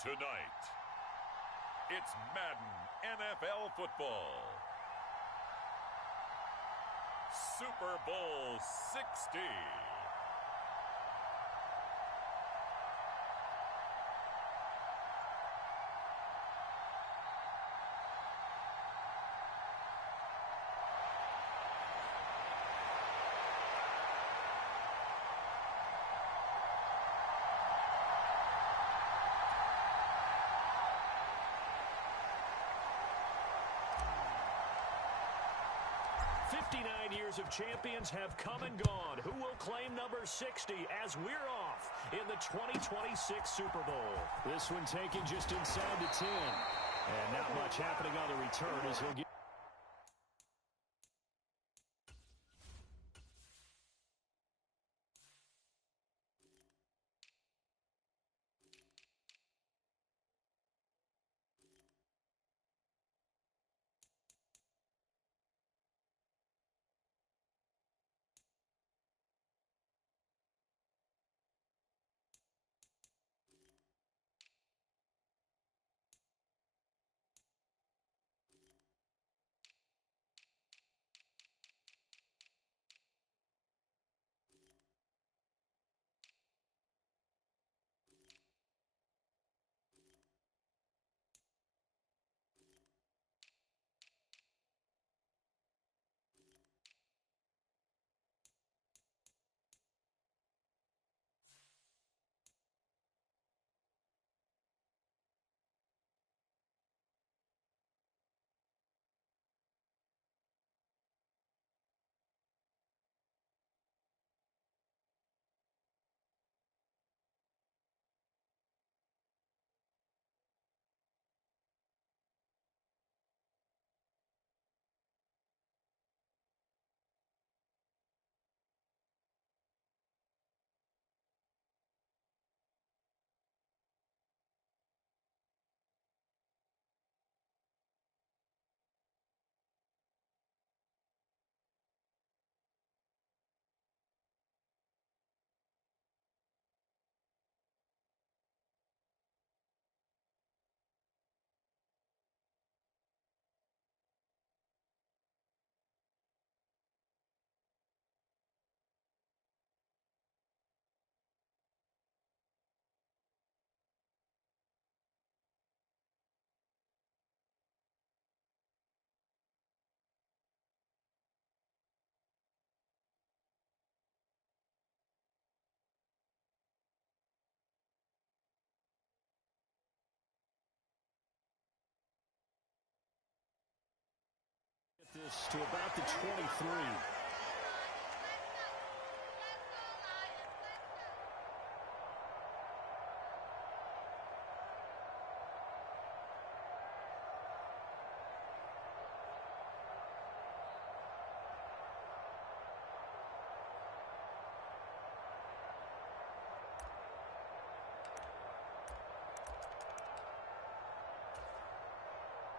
Tonight, it's Madden NFL football. Super Bowl 60. Years of champions have come and gone. Who will claim number 60 as we're off in the 2026 Super Bowl? This one taken just inside the 10. And not much happening on the return as he'll get... This to about the 23.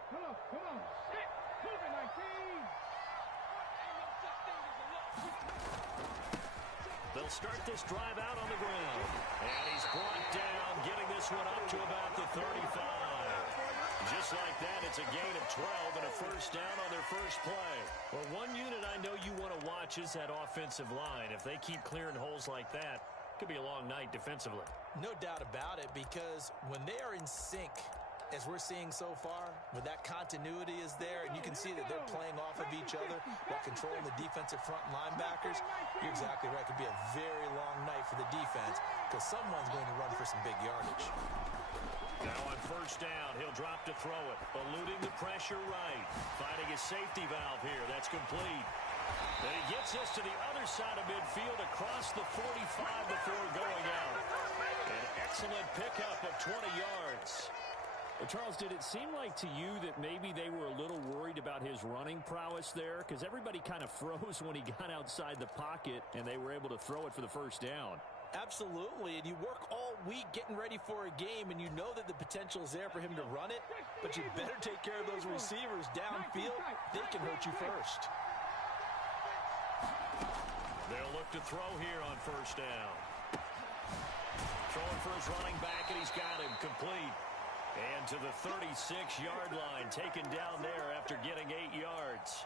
Come on, set, COVID-19. They'll start this drive out on the ground. And he's brought down, getting this one up to about the 35. Just like that, it's a gain of 12 and a first down on their first play. Well, one unit I know you want to watch is that offensive line. If they keep clearing holes like that, it could be a long night defensively. No doubt about it, because when they are in sync, as we're seeing so far, when that continuity is there and you can see that they're playing off of each other while controlling the defensive front linebackers, you're exactly right. It could be a very long night for the defense because someone's going to run for some big yardage. Now on first down, he'll drop to throw it, eluding the pressure right. Finding his safety valve here. That's complete. And he gets this to the other side of midfield across the 45 before going out. An excellent pickup of 20 yards. Well, Charles, did it seem like to you that maybe they were a little worried about his running prowess there? Because everybody kind of froze when he got outside the pocket, and they were able to throw it for the first down. Absolutely, and you work all week getting ready for a game, and you know that the potential is there for him to run it, but you better take care of those receivers downfield. They can hurt you first. They'll look to throw here on first down. Throwing for his running back, and he's got him complete. And to the 36-yard line, taken down there after getting 8 yards.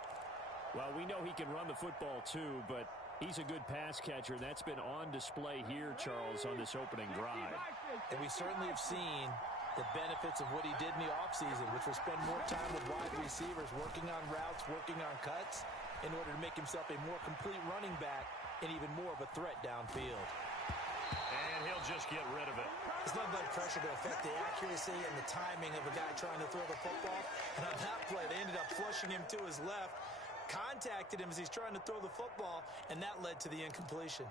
Well, we know he can run the football too, but he's a good pass catcher. That's been on display here, Charles, on this opening drive. And we certainly have seen the benefits of what he did in the offseason, which was spend more time with wide receivers, working on routes, working on cuts, in order to make himself a more complete running back and even more of a threat downfield. And he'll just get rid of it. There's no blood pressure to affect the accuracy and the timing of a guy trying to throw the football. And on that play, they ended up flushing him to his left, contacted him as he's trying to throw the football, and that led to the incompletion.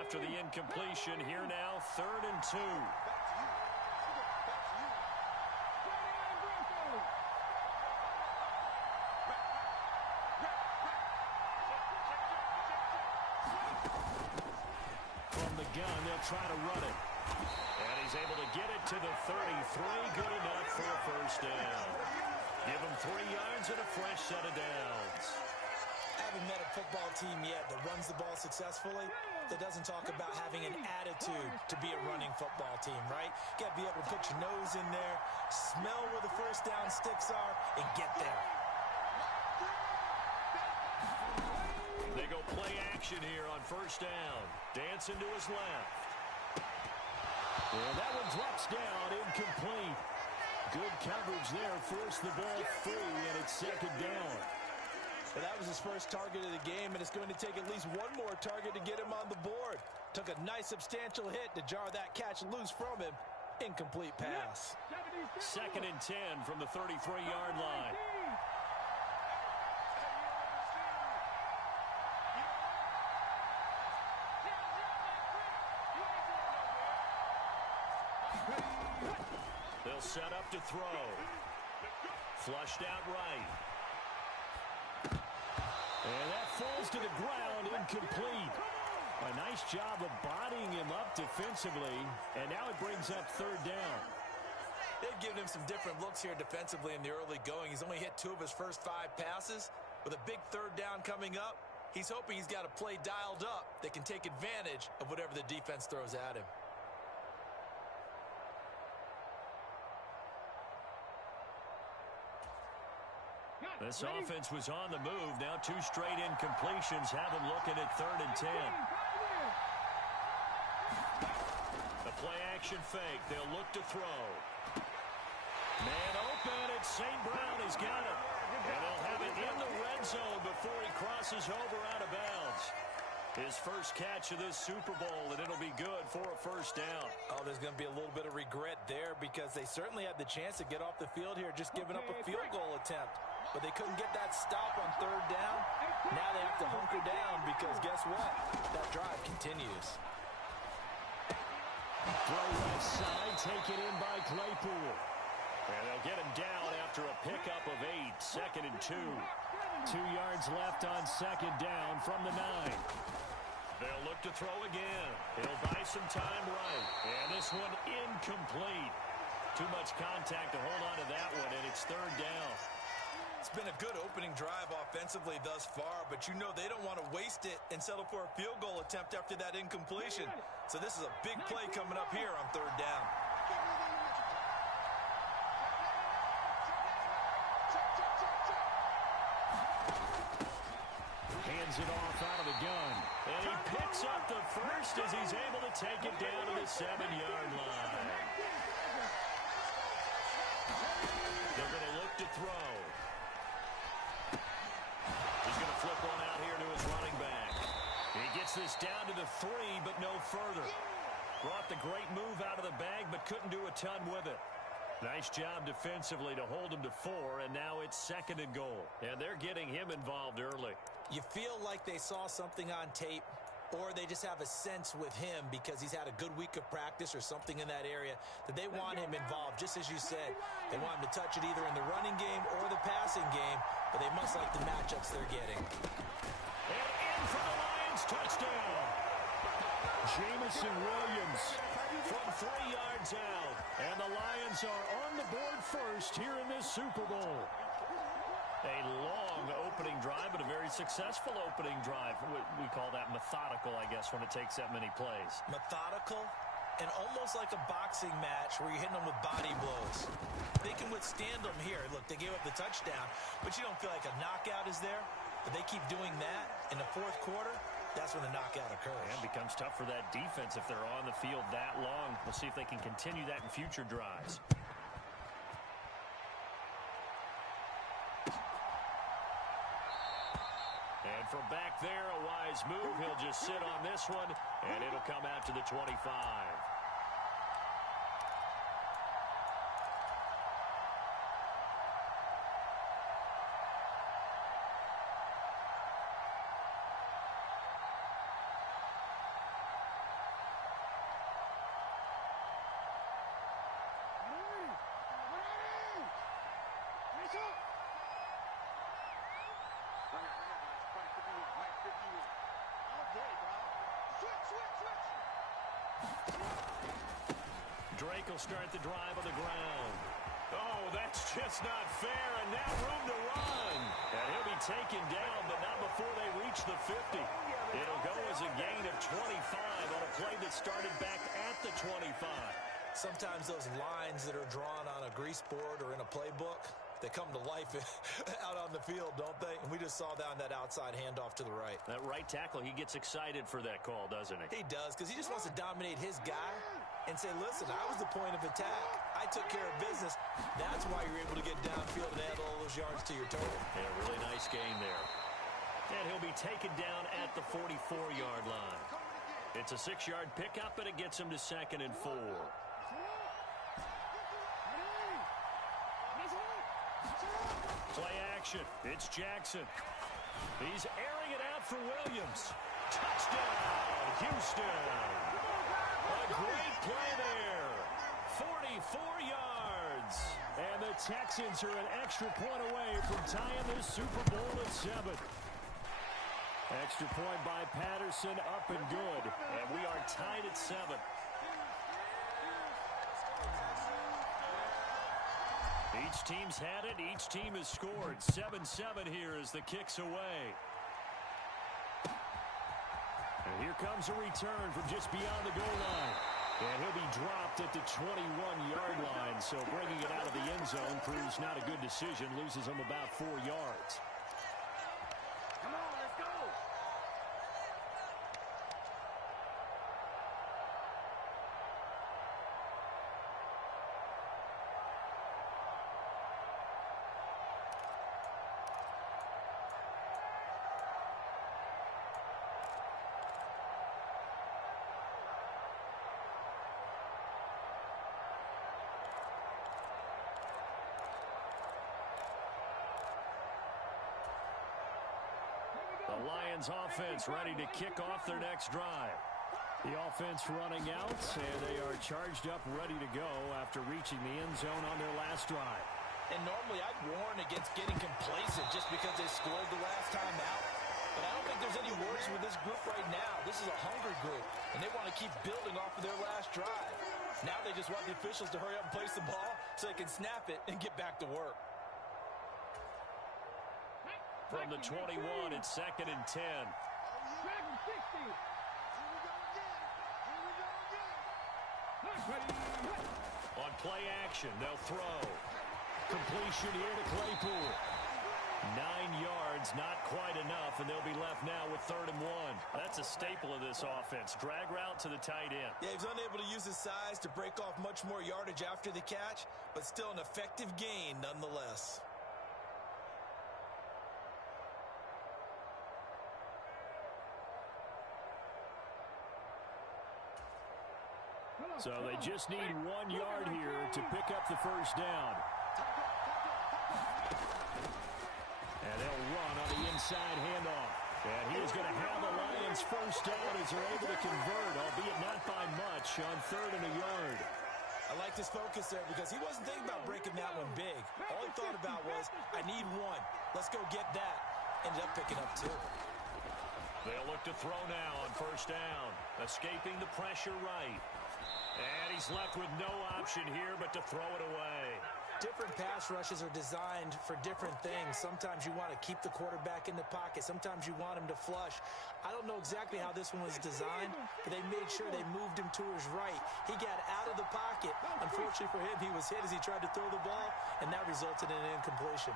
After the incompletion, here now, 3rd and 2. From the gun, they'll try to run it. And he's able to get it to the 33. Good enough for a first down. Give him 3 yards and a fresh set of downs. I haven't met a football team yet that runs the ball successfully that doesn't talk about having an attitude to be a running football team, right? You got to be able to put your nose in there, smell where the first down sticks are, and get there. They go play action here on first down. Dancing to his left. Well, that one drops down, incomplete. Good coverage there, forced the ball free, and it's 2nd down. Well, that was his first target of the game, and it's going to take at least one more target to get him on the board. Took a nice substantial hit to jar that catch loose from him. Incomplete pass. 2nd and 10 from the 33-yard line. They'll set up to throw. Flushed out right. And that falls to the ground, incomplete. A nice job of bodying him up defensively, and now it brings up 3rd down. They've given him some different looks here defensively in the early going. He's only hit 2 of his first 5 passes. With a big 3rd down coming up, he's hoping he's got a play dialed up that can take advantage of whatever the defense throws at him. This offense was on the move. Now 2 straight incompletions have him looking at 3rd and 10. The play-action fake. They'll look to throw. Man open. It's St. Brown. He's got it. And they'll have it in the red zone before he crosses over out of bounds. His first catch of this Super Bowl, and it'll be good for a first down. Oh, there's going to be a little bit of regret there because they certainly had the chance to get off the field here, just giving up a field goal attempt. But they couldn't get that stop on 3rd down. Now they have to hunker down because guess what? That drive continues. Throw left side, taken in by Claypool. And they'll get him down after a pickup of 8. 2nd and 2. 2 yards left on 2nd down from the 9. They'll look to throw again. He'll buy some time right. And this one incomplete. Too much contact to hold on to that one, and it's 3rd down. It's been a good opening drive offensively thus far, but you know they don't want to waste it and settle for a field goal attempt after that incompletion. So this is a big play coming up here on 3rd down. Hands it off out of the gun. And he picks up the first as he's able to take it down to the 7-yard line. They're going to look to throw. He's going to flip one out here to his running back. He gets this down to the 3, but no further. Brought the great move out of the bag, but couldn't do a ton with it. Nice job defensively to hold him to 4, and now it's 2nd and goal. And they're getting him involved early. You feel like they saw something on tape, or they just have a sense with him because he's had a good week of practice or something in that area that they want him involved, just as you said. They want him to touch it either in the running game or the passing game, but they must like the matchups they're getting. And in for the Lions, touchdown. Jamison Williams From 3 yards out. and the Lions are on the board first here in this Super Bowl. A long opening drive, but a very successful opening drive. We call that methodical, I guess, when it takes that many plays. Methodical and almost like a boxing match where you're hitting them with body blows. They can withstand them here. Look, they gave up the touchdown, but you don't feel like a knockout is there. But they keep doing that in the fourth quarter. That's when the knockout occurs. And it becomes tough for that defense if they're on the field that long. We'll see if they can continue that in future drives. And from back there, a wise move. He'll just sit on this one, and it'll come out to the 25. Drake will start the drive on the ground. Oh, that's just not fair, and now room to run. And he'll be taken down, but not before they reach the 50. It'll go as a gain of 25 on a play that started back at the 25. Sometimes those lines that are drawn on a grease board or in a playbook, they come to life out on the field, don't they? And we just saw that on that outside handoff to the right. That right tackle, he gets excited for that call, doesn't he? He does, because he just wants to dominate his guy and say, listen, I was the point of attack. I took care of business. That's why you're able to get downfield and add all those yards to your total. Yeah, really nice gain there. And he'll be taken down at the 44-yard line. It's a 6-yard pickup, and it gets him to 2nd and 4. Play action. It's Jackson. He's airing it out for Williams. Touchdown, Houston. A great play there. 44 yards. And the Texans are an extra point away from tying this Super Bowl at 7. Extra point by Patterson, up and good. And we are tied at 7. Each team's had it. Each team has scored. 7-7 here as the kick's away. And here comes a return from just beyond the goal line. And he'll be dropped at the 21-yard line. So bringing it out of the end zone proves not a good decision. Loses him about 4 yards. Come on, let's go. The Lions offense ready to kick off their next drive. The offense running out, and they are charged up, ready to go after reaching the end zone on their last drive. And normally I'd warn against getting complacent just because they scored the last time out. But I don't think there's any worries with this group right now. This is a hungry group, and they want to keep building off of their last drive. Now they just want the officials to hurry up and place the ball so they can snap it and get back to work. From the 21, it's 2nd and 10. On play action, they'll throw. Completion here to Claypool. 9 yards, not quite enough, and they'll be left now with 3rd and 1. That's a staple of this offense. Drag route to the tight end. Yeah, he's unable to use his size to break off much more yardage after the catch, but still an effective gain nonetheless. So they just need 1 yard here to pick up the first down. And they'll run on the inside handoff. And he is going to have the Lions first down as they're able to convert, albeit not by much, on 3rd and a yard. I like this focus there because he wasn't thinking about breaking that one big. All he thought about was, I need 1. Let's go get that. Ended up picking up 2. They'll look to throw now on first down. Escaping the pressure right. And he's left with no option here but to throw it away. Different pass rushes are designed for different things. Sometimes you want to keep the quarterback in the pocket. Sometimes you want him to flush. I don't know exactly how this one was designed, but they made sure they moved him to his right. He got out of the pocket. Unfortunately for him, he was hit as he tried to throw the ball, and that resulted in an incompletion.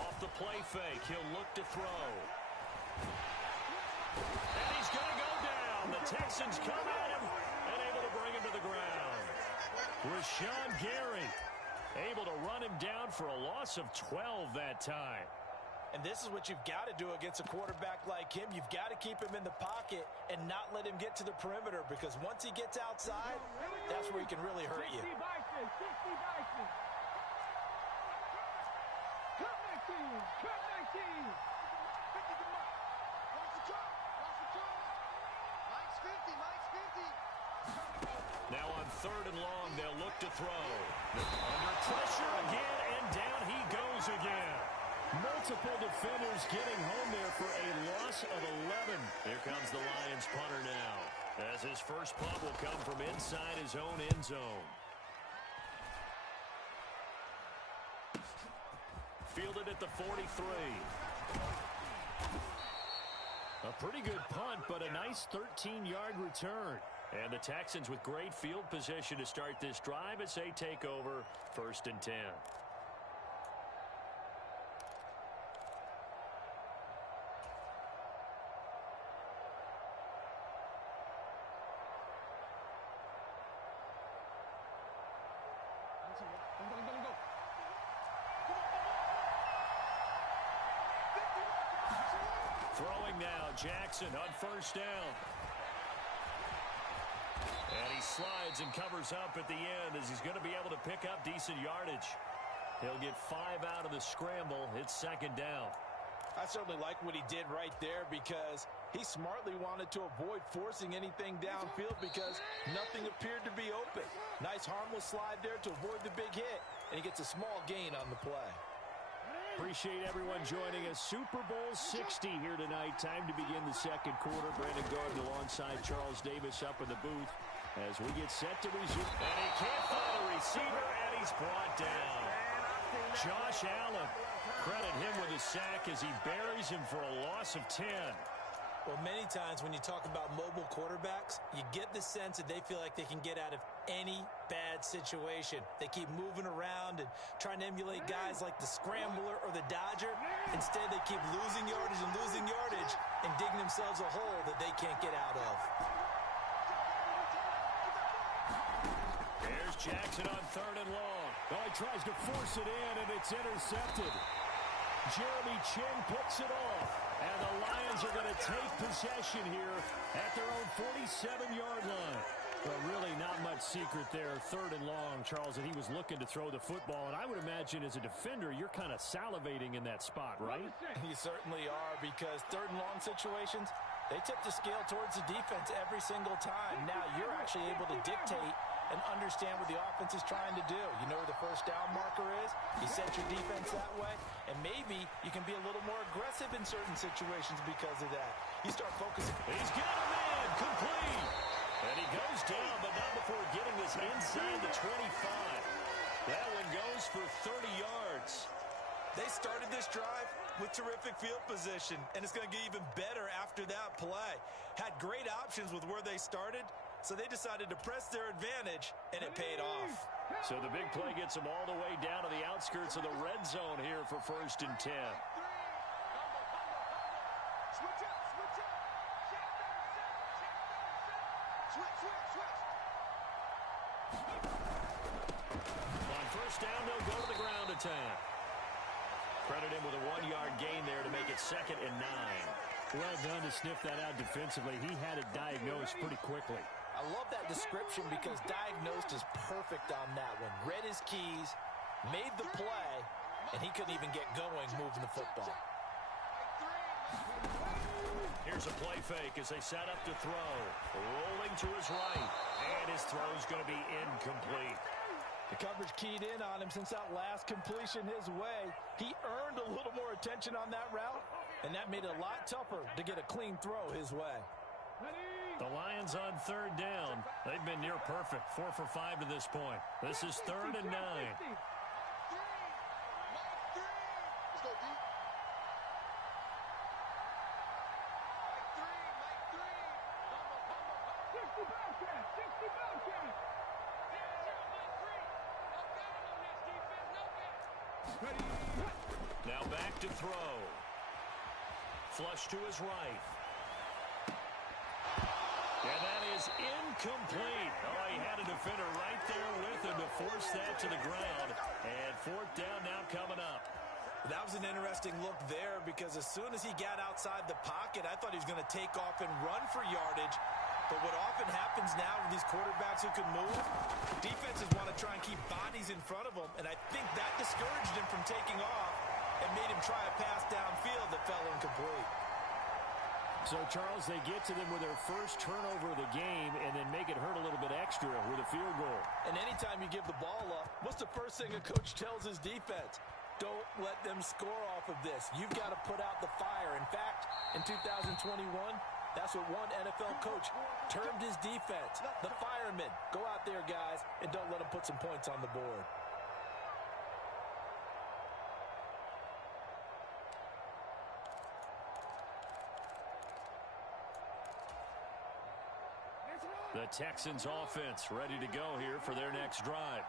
Off the play fake, he'll look to throw. And he's going to go down. The Texans come at him and able to bring him to the ground. Rashawn Gary able to run him down for a loss of 12 that time. And this is what you've got to do against a quarterback like him. You've got to keep him in the pocket and not let him get to the perimeter, because once he gets outside, that's where he can really hurt you. 60 Bison, 60 Bison. Cut 19, cut 19. 50 to Mike. Watch the drop, watch the drop. Mike's 50, Mike's 50. Now on 3rd and long, they'll look to throw. Under pressure again, and down he goes again. Multiple defenders getting home there for a loss of 11. Here comes the Lions punter now, as his first punt will come from inside his own end zone. Fielded at the 43. A pretty good punt, but a nice 13-yard return. And the Texans with great field position to start this drive as they take over 1st and 10. Throwing now, Jackson on 1st down. And he slides and covers up at the end as he's going to be able to pick up decent yardage. He'll get 5 out of the scramble. It's 2nd down. I certainly like what he did right there, because he smartly wanted to avoid forcing anything downfield because nothing appeared to be open. Nice harmless slide there to avoid the big hit, and he gets a small gain on the play. Appreciate everyone joining us. Super Bowl 60 here tonight. Time to begin the 2nd quarter. Brandon Gordon alongside Charles Davis up in the booth as we get set to resume. And he can't find a receiver, and he's brought down. Josh Allen, credit him with a sack as he buries him for a loss of 10. Well, many times when you talk about mobile quarterbacks, you get the sense that they feel like they can get out of any bad situation. They keep moving around and trying to emulate guys like the Scrambler or the Dodger. Instead, they keep losing yardage and digging themselves a hole that they can't get out of. There's Jackson on 3rd and long. Oh, he tries to force it in, and it's intercepted. Jeremy Chin picks it off, and the Lions are going to take possession here at their own 47-yard line. Well, really not much secret there. 3rd and long, Charles, and he was looking to throw the football, and I would imagine as a defender, you're kind of salivating in that spot, right? You certainly are, because 3rd and long situations, they tip the scale towards the defense every single time. Now you're actually able to dictate and understand what the offense is trying to do. You know where the 1st down marker is. You set your defense that way, and maybe you can be a little more aggressive in certain situations because of that. You start focusing. He's got a man, complete. And he goes down, but not before getting this inside the 25. That one goes for 30 yards. They started this drive with terrific field position, and it's going to get even better after that play. Had great options with where they started, so they decided to press their advantage, and it paid off. So the big play gets them all the way down to the outskirts of the red zone here for 1st and 10. Switch up, switch up. Switch. On 1st down, they'll go to the ground attack. Credit him with a 1-yard gain there to make it 2nd and 9. Well done to sniff that out defensively. He had it diagnosed pretty quickly. I love that description because diagnosed is perfect on that one. Read his keys, made the play, and he couldn't even get going moving the football. Here's a play fake as they set up to throw. Rolling to his right, and his throw's going to be incomplete. The coverage keyed in on him since that last completion his way. He earned a little more attention on that route, and that made it a lot tougher to get a clean throw his way. The Lions on third down. They've been near perfect. 4 for 5 to this point. This is 3rd and 9. Let's go, D. Now back to throw. Flush to his right. And that is incomplete. Oh, he had a defender right there with him to force that to the ground. And 4th down now coming up. That was an interesting look there because as soon as he got outside the pocket, I thought he was going to take off and run for yardage. But what often happens now with these quarterbacks who can move, defenses want to try and keep bodies in front of them, and I think that discouraged him from taking off and made him try a pass downfield that fell incomplete. So, Charles, they get to them with their first turnover of the game and then make it hurt a little bit extra with a field goal. And anytime you give the ball up, what's the first thing a coach tells his defense? Don't let them score off of this. You've got to put out the fire. In fact, in 2021, that's what one NFL coach termed his defense, the firemen. Go out there, guys, and don't let them put some points on the board. The Texans offense ready to go here for their next drive.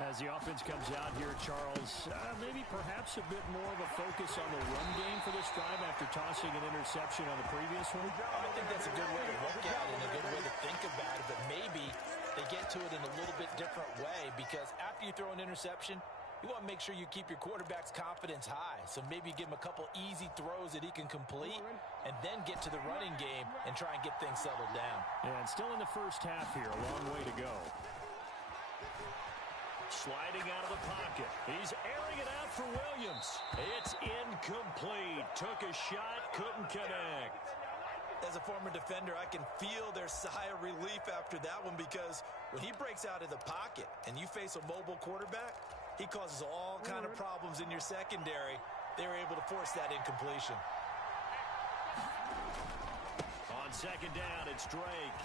As the offense comes out here, Charles, maybe perhaps a bit more of a focus on the run game for this drive after tossing an interception on the previous one? I think that's a good way to look at it and a good way to think about it, but maybe they get to it in a little bit different way because after you throw an interception, you want to make sure you keep your quarterback's confidence high. So maybe give him a couple easy throws that he can complete and then get to the running game and try and get things settled down. Yeah, and still in the first half here, a long way to go. Sliding out of the pocket. He's airing it out for Williams. It's incomplete. Took a shot, couldn't connect. As a former defender, I can feel their sigh of relief after that one because when he breaks out of the pocket and you face a mobile quarterback, he causes all kind of problems in your secondary. They were able to force that incompletion. On second down, it's Drake.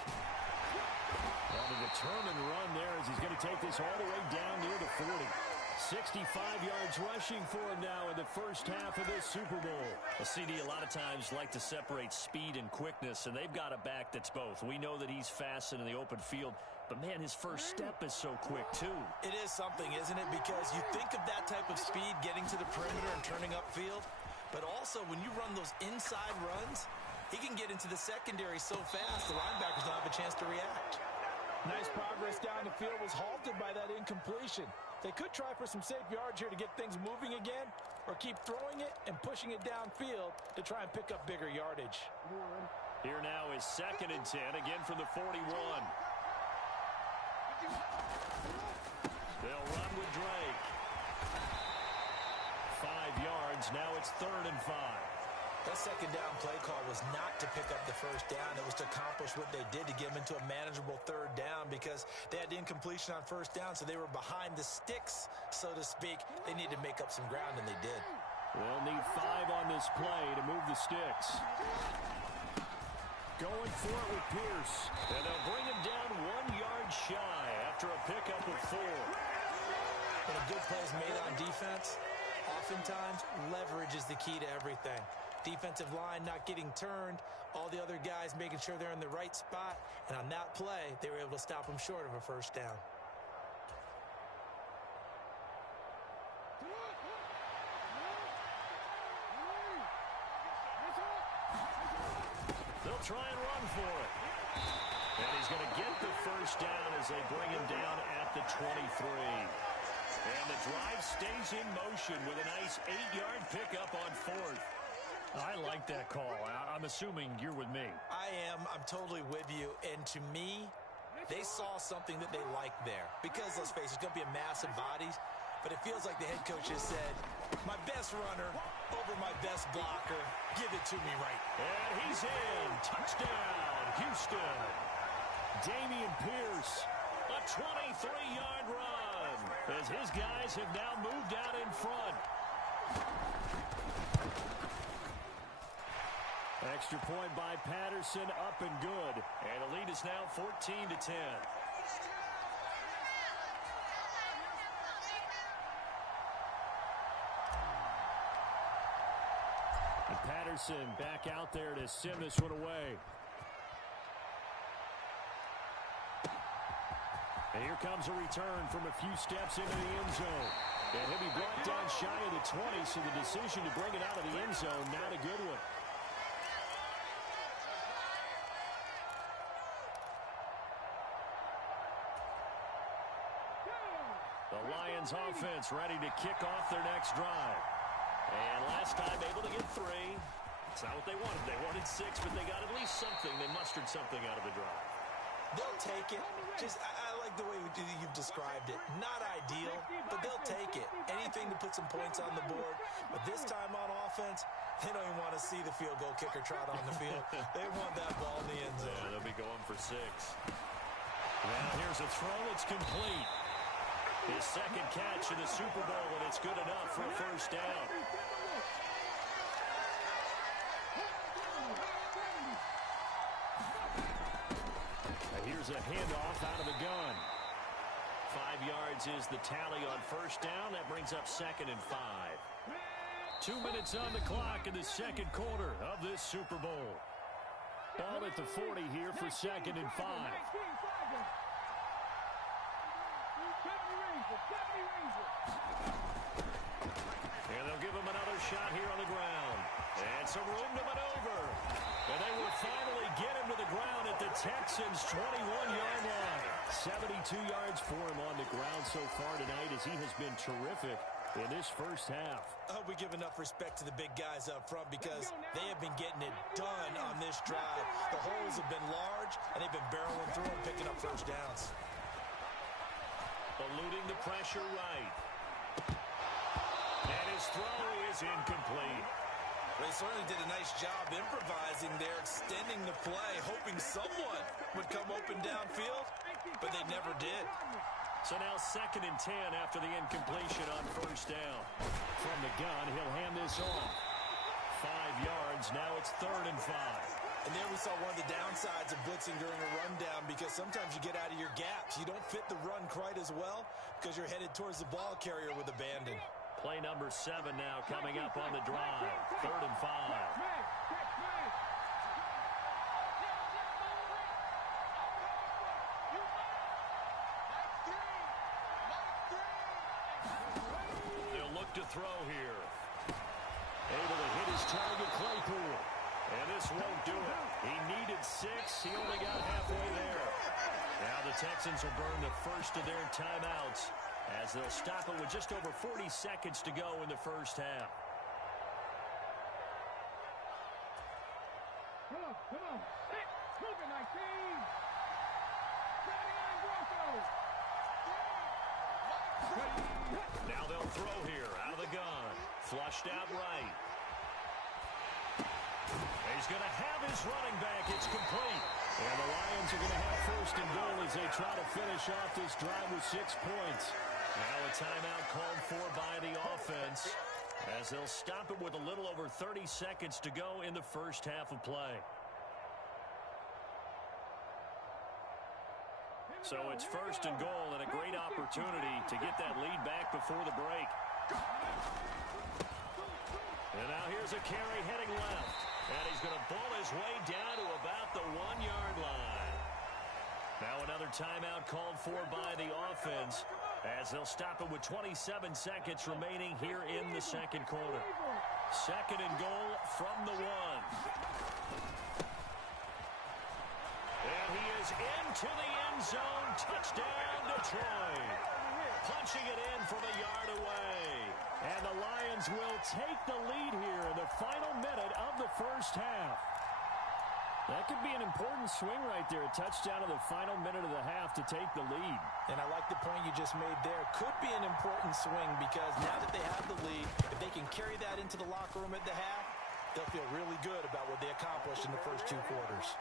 On a determined run there as he's going to take this all the way down near the 40. 65 yards rushing for him now in the first half of this Super Bowl. Well, CD, a lot of times like to separate speed and quickness, and they've got a back that's both. We know that he's fast in the open field, but, man, his first step is so quick, too. It is something, isn't it? Because you think of that type of speed getting to the perimeter and turning upfield, but also when you run those inside runs, he can get into the secondary so fast the linebackers don't have a chance to react. Nice progress down the field was halted by that incompletion. They could try for some safe yards here to get things moving again, or keep throwing it and pushing it downfield to try and pick up bigger yardage. Here now is 2nd and 10, again from the 41. They'll run with Drake. 5 yards, now it's 3rd and 5. That second down play call was not to pick up the first down. It was to accomplish what they did to get them into a manageable 3rd down because they had incompletion on 1st down, so they were behind the sticks, so to speak. They needed to make up some ground, and they did. They'll need 5 on this play to move the sticks. Going for it with Pierce. And they'll bring him down 1 yard shy after a pickup of 4. When a good play is made on defense, oftentimes leverage is the key to everything. Defensive line not getting turned, all the other guys making sure they're in the right spot, and on that play, they were able to stop them short of a 1st down. They'll try and run for it. And he's going to get the 1st down as they bring him down at the 23. And the drive stays in motion with a nice 8-yard pickup on 4th. I like that call. I'm assuming you're with me. I am. I'm totally with you. And to me, they saw something that they liked there. Because, let's face it, it's going to be a massive bodies. But it feels like the head coach has said, my best runner over my best blocker. Give it to me right. And he's in. Touchdown, Houston. Dameon Pierce, a 23-yard run. As his guys have now moved out in front. Extra point by Patterson, up and good. And the lead is now 14-10. And Patterson back out there to send this one away. And here comes a return from a few steps into the end zone. And he'll be brought down shy of the 20, so the decision to bring it out of the end zone, not a good one. The Lions offense ready to kick off their next drive. And last time able to get 3. It's not what they wanted. They wanted 6, but they got at least something. They mustered something out of the drive. They'll take it. I like the way you've described it. Not ideal, but they'll take it. Anything to put some points on the board. But this time on offense, they don't even want to see the field goal kicker trot on the field. They want that ball in the end zone. Yeah, they'll be going for 6. Now here's a throw. It's complete. His second catch in the Super Bowl, and it's good enough for a first down. Here's a handoff out of the gun. 5 yards is the tally on first down. That brings up 2nd and 5. 2 minutes on the clock in the second quarter of this Super Bowl. Ball at the 40 here for 2nd and 5. And they'll give him another shot here on the ground. And some room to maneuver. And they will finally get him to the ground at the Texans' 21-yard line. 72 yards for him on the ground so far tonight, as he has been terrific in this first half. I hope we give enough respect to the big guys up front, because they have been getting it done on this drive. The holes have been large, and they've been barreling through and picking up first downs. Eluding the pressure right. And his throw is incomplete. They certainly did a nice job improvising there, extending the play, hoping someone would come open downfield, but they never did. So now 2nd and 10 after the incompletion on first down. From the gun, he'll hand this off. 5 yards, now it's 3rd and 5. And there we saw one of the downsides of blitzing during a rundown, because sometimes you get out of your gaps. You don't fit the run quite as well because you're headed towards the ball carrier with abandon. Play number 7 now coming up on the drive. 3rd and 5. They'll look to throw here. Able to hit his target, Claypool. And this won't do it. He needed 6. He only got halfway there. Now the Texans will burn the first of their timeouts, as they'll stop it with just over 40 seconds to go in the first half. Come on. Move it, 19. 79 Broncos. Now they'll throw here out of the gun. Flushed out right. He's going to have his running back. It's complete. And the Lions are going to have 1st and goal as they try to finish off this drive with 6 points. Now a timeout called for by the offense, as they'll stop it with a little over 30 seconds to go in the first half of play. So it's 1st and goal, and a great opportunity to get that lead back before the break. And now here's a carry heading left. And he's going to bull his way down to about the 1-yard line. Now another timeout called for by the offense, as they'll stop it with 27 seconds remaining here in the second quarter. 2nd and goal from the 1. And he is into the end zone. Touchdown, Detroit. Punching it in from a yard away. And the Lions will take the lead here in the final minute of the first half. That could be an important swing right there. A touchdown in the final minute of the half to take the lead. And I like the point you just made there. Could be an important swing, because now that they have the lead, if they can carry that into the locker room at the half, they'll feel really good about what they accomplished in the first 2 quarters.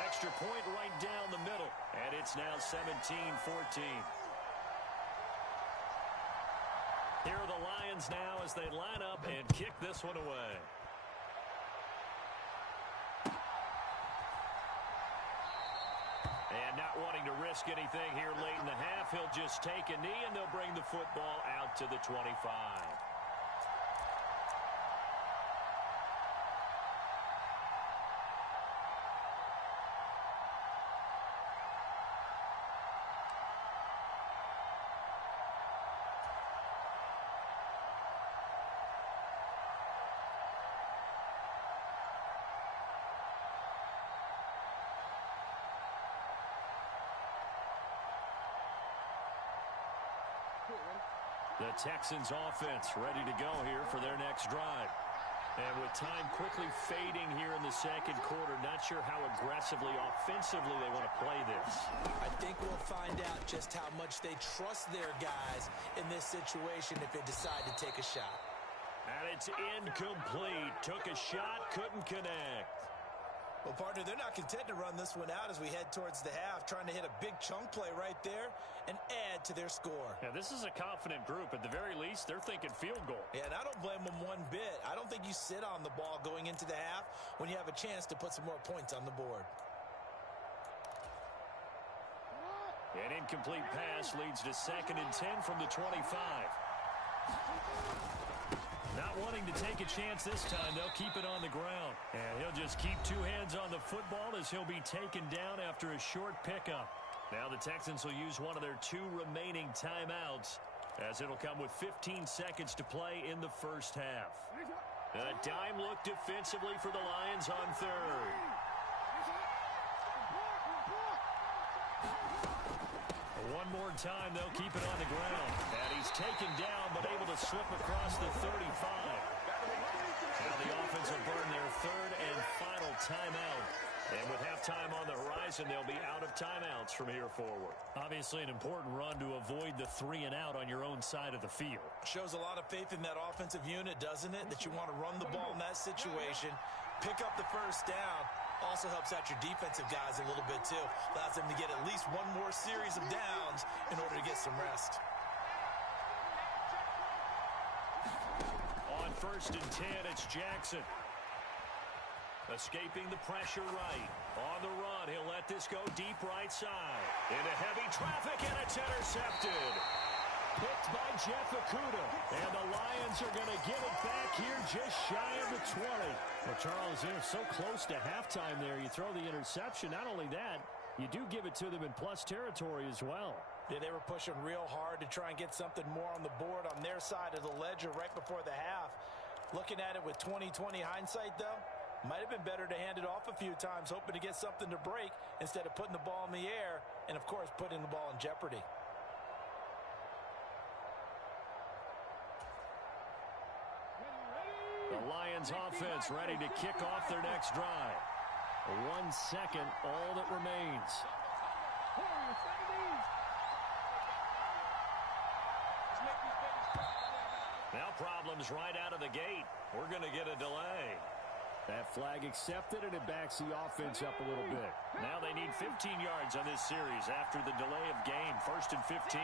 Extra point right down the middle. And it's now 17-14. Here are the Lions now as they line up and kick this one away. And not wanting to risk anything here late in the half, he'll just take a knee, and they'll bring the football out to the 25. The Texans offense ready to go here for their next drive. And with time quickly fading here in the second quarter, not sure how aggressively, offensively they want to play this. I think we'll find out just how much they trust their guys in this situation if they decide to take a shot. And it's incomplete. Took a shot, couldn't connect. Well, partner, they're not content to run this one out as we head towards the half, trying to hit a big chunk play right there and add to their score. Yeah, this is a confident group. At the very least, they're thinking field goal. Yeah, and I don't blame them one bit. I don't think you sit on the ball going into the half when you have a chance to put some more points on the board. An incomplete pass leads to 2nd and 10 from the 25. Not wanting to take a chance this time, they'll keep it on the ground. And he'll just keep two hands on the football as he'll be taken down after a short pickup. Now the Texans will use one of their 2 remaining timeouts, as it'll come with 15 seconds to play in the first half. A dime look defensively for the Lions on 3rd. One more time, they'll keep it on the ground. And he's taken down, but able to slip across the 35. Now the offense will burn their 3rd and final timeout. And with halftime on the horizon, they'll be out of timeouts from here forward. Obviously an important run to avoid the 3 and out on your own side of the field. Shows a lot of faith in that offensive unit, doesn't it? That you want to run the ball in that situation, pick up the first down. Also helps out your defensive guys a little bit, too. Allows them to get at least one more series of downs in order to get some rest. On 1st and 10, it's Jackson. Escaping the pressure right. On the run, he'll let this go deep right side. Into heavy traffic, and it's intercepted. Picked by Jeff Okudah. And the Lions are going to give it back here just shy of the 20. Well, Charles, they're so close to halftime there. You throw the interception. Not only that, you do give it to them in plus territory as well. Yeah, they were pushing real hard to try and get something more on the board on their side of the ledger right before the half. Looking at it with 20/20 hindsight, though, might have been better to hand it off a few times, hoping to get something to break instead of putting the ball in the air and, of course, putting the ball in jeopardy. The Lions offense ready to kick off their next drive. 1 second, all that remains. Now problems right out of the gate. We're going to get a delay. That flag accepted, and it backs the offense up a little bit. Now they need 15 yards on this series after the delay of game. 1st and 15.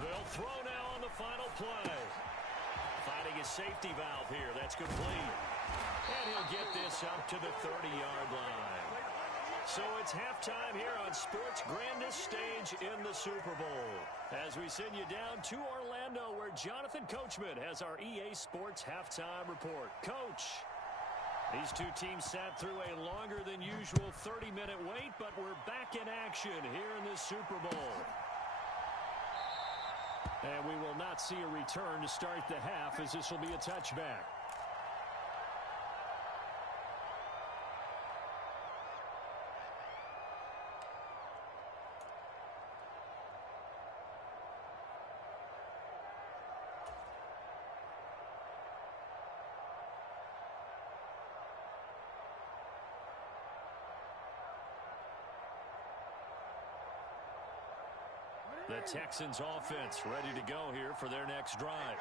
They'll throw now on the final play. Finding a safety valve here. That's complete. And he'll get this up to the 30-yard line. So it's halftime here on sports' grandest stage in the Super Bowl. As we send you down to Orlando, where Jonathan Coachman has our EA Sports halftime report. Coach, these two teams sat through a longer than usual 30-minute wait, but we're back in action here in the Super Bowl. And we will not see a return to start the half, as this will be a touchback. The Texans offense ready to go here for their next drive.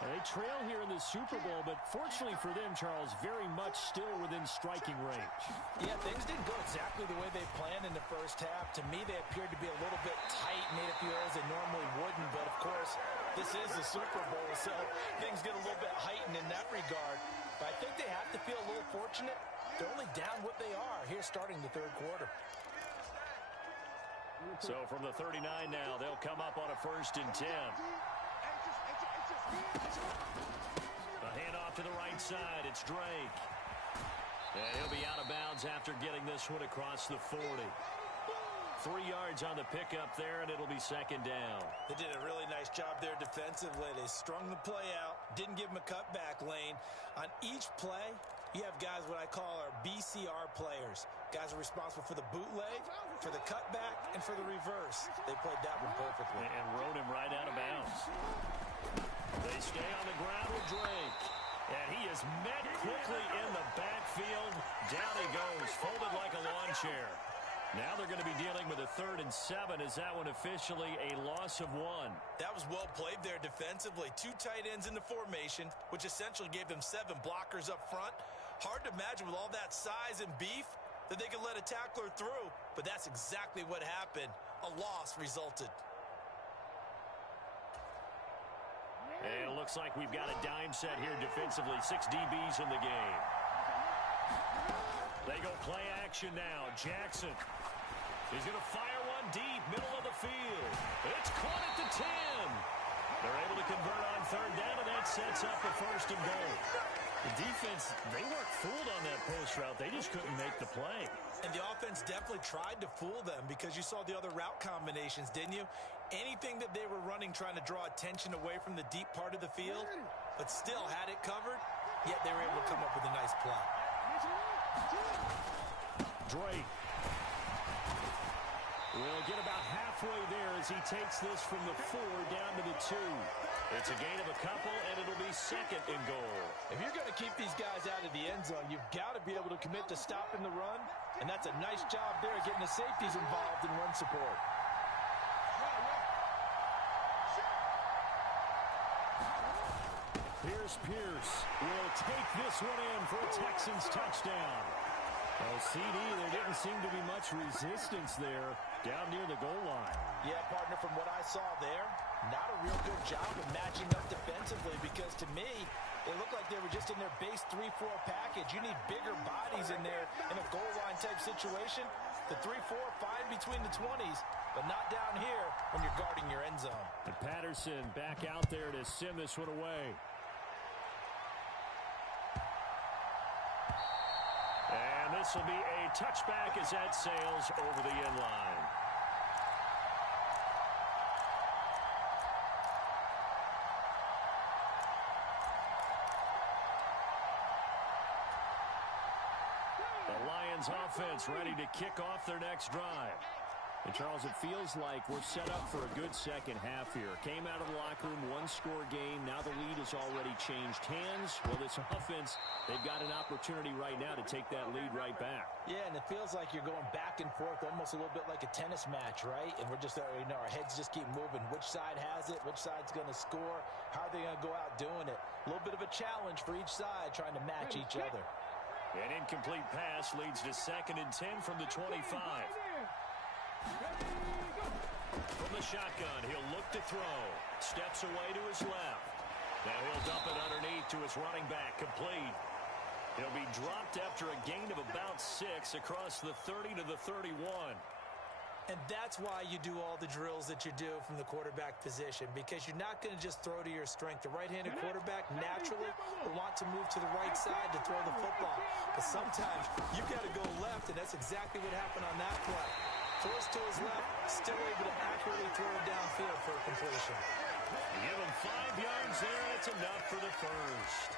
And they trail here in the Super Bowl, but fortunately for them, Charles, very much still within striking range. Yeah, things didn't go exactly exactly the way they planned in the first half. To me, they appeared to be a little bit tight, made a few errors they normally wouldn't. But, of course, this is the Super Bowl, so things get a little bit heightened in that regard. But I think they have to feel a little fortunate. They're only down what they are here starting the third quarter. So from the 39 now, they'll come up on a 1st and 10. A handoff to the right side. It's Drake. And he'll be out of bounds after getting this one across the 40. 3 yards on the pickup there, and it'll be 2nd down. They did a really nice job there defensively. They strung the play out, didn't give him a cutback lane. On each play, you have guys what I call our BCR players. Guys are responsible for the bootleg, for the cutback, and for the reverse. They played that one perfectly. And rode him right out of bounds. They stay on the ground with Drake. And he is met quickly in the backfield. Down he goes, folded like a lawn chair. Now they're going to be dealing with a 3rd and 7. Is that one officially a loss of 1? That was well played there defensively. 2 tight ends in the formation, which essentially gave them 7 blockers up front. Hard to imagine with all that size and beef that they could let a tackler through. But that's exactly what happened. A loss resulted. And it looks like we've got a dime set here defensively. 6 DBs in the game. They go play action now. Jackson. He's going to fire one deep, middle of the field. It's caught at the 10. They're able to convert on 3rd down, and that sets up a 1st and goal. The defense, they weren't fooled on that post route. They just couldn't make the play. And the offense definitely tried to fool them because you saw the other route combinations, didn't you? Anything that they were running trying to draw attention away from the deep part of the field, but still had it covered, yet they were able to come up with a nice play. Drake will get about halfway there as he takes this from the 4 down to the 2. It's a gain of a couple, and it'll be 2nd and goal. If you're going to keep these guys out of the end zone, you've got to be able to commit to stopping the run, and that's a nice job there getting the safeties involved in run support. Pierce will take this one in for a Texans touchdown. Oh, CD, there didn't seem to be much resistance there down near the goal line. Yeah, partner, from what I saw there, not a real good job of matching up defensively because to me, it looked like they were just in their base 3-4 package. You need bigger bodies in there in a goal line type situation. The 3-4, fine between the 20s, but not down here when you're guarding your end zone. And Patterson back out there to send this one away. And this will be a touchback as that sails over the end line. The Lions offense ready to kick off their next drive. And, Charles, it feels like we're set up for a good second half here. Came out of the locker room, 1-score game. Now the lead has already changed hands. Well, this offense, they've got an opportunity right now to take that lead right back. Yeah, and it feels like you're going back and forth almost a little bit like a tennis match, right? And we're just, our heads just keep moving. Which side has it? Which side's going to score? How are they going to go out doing it? A little bit of a challenge for each side trying to match each other. An incomplete pass leads to 2nd and 10 from the 25. From the shotgun, he'll look to throw. Steps away to his left. Now he'll dump it underneath to his running back. Complete. He'll be dropped after a gain of about 6 across the 30 to the 31. And that's why you do all the drills that you do from the quarterback position, because you're not going to just throw to your strength. The right-handed quarterback naturally will want to move to the right side to throw the football. But sometimes you've got to go left, and that's exactly what happened on that play. Forced to his left, still able to accurately throw it downfield for a completion. Give him 5 yards there, and it's enough for the first.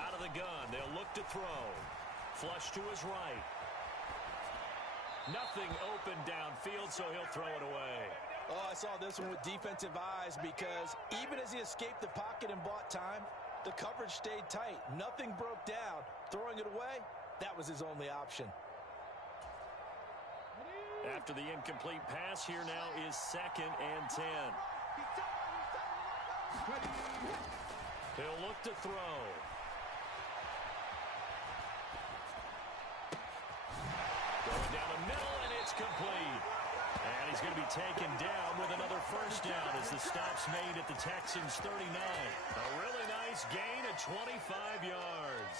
Out of the gun, they'll look to throw. Flush to his right. Nothing open downfield, so he'll throw it away. Oh, I saw this one with defensive eyes because even as he escaped the pocket and bought time, the coverage stayed tight. Nothing broke down. Throwing it away, that was his only option. After the incomplete pass, here now is 2nd and 10. He'll look to throw. Going down the middle, and it's complete. And he's going to be taken down with another first down as the stop's made at the Texans' 39. A really nice gain of 25 yards.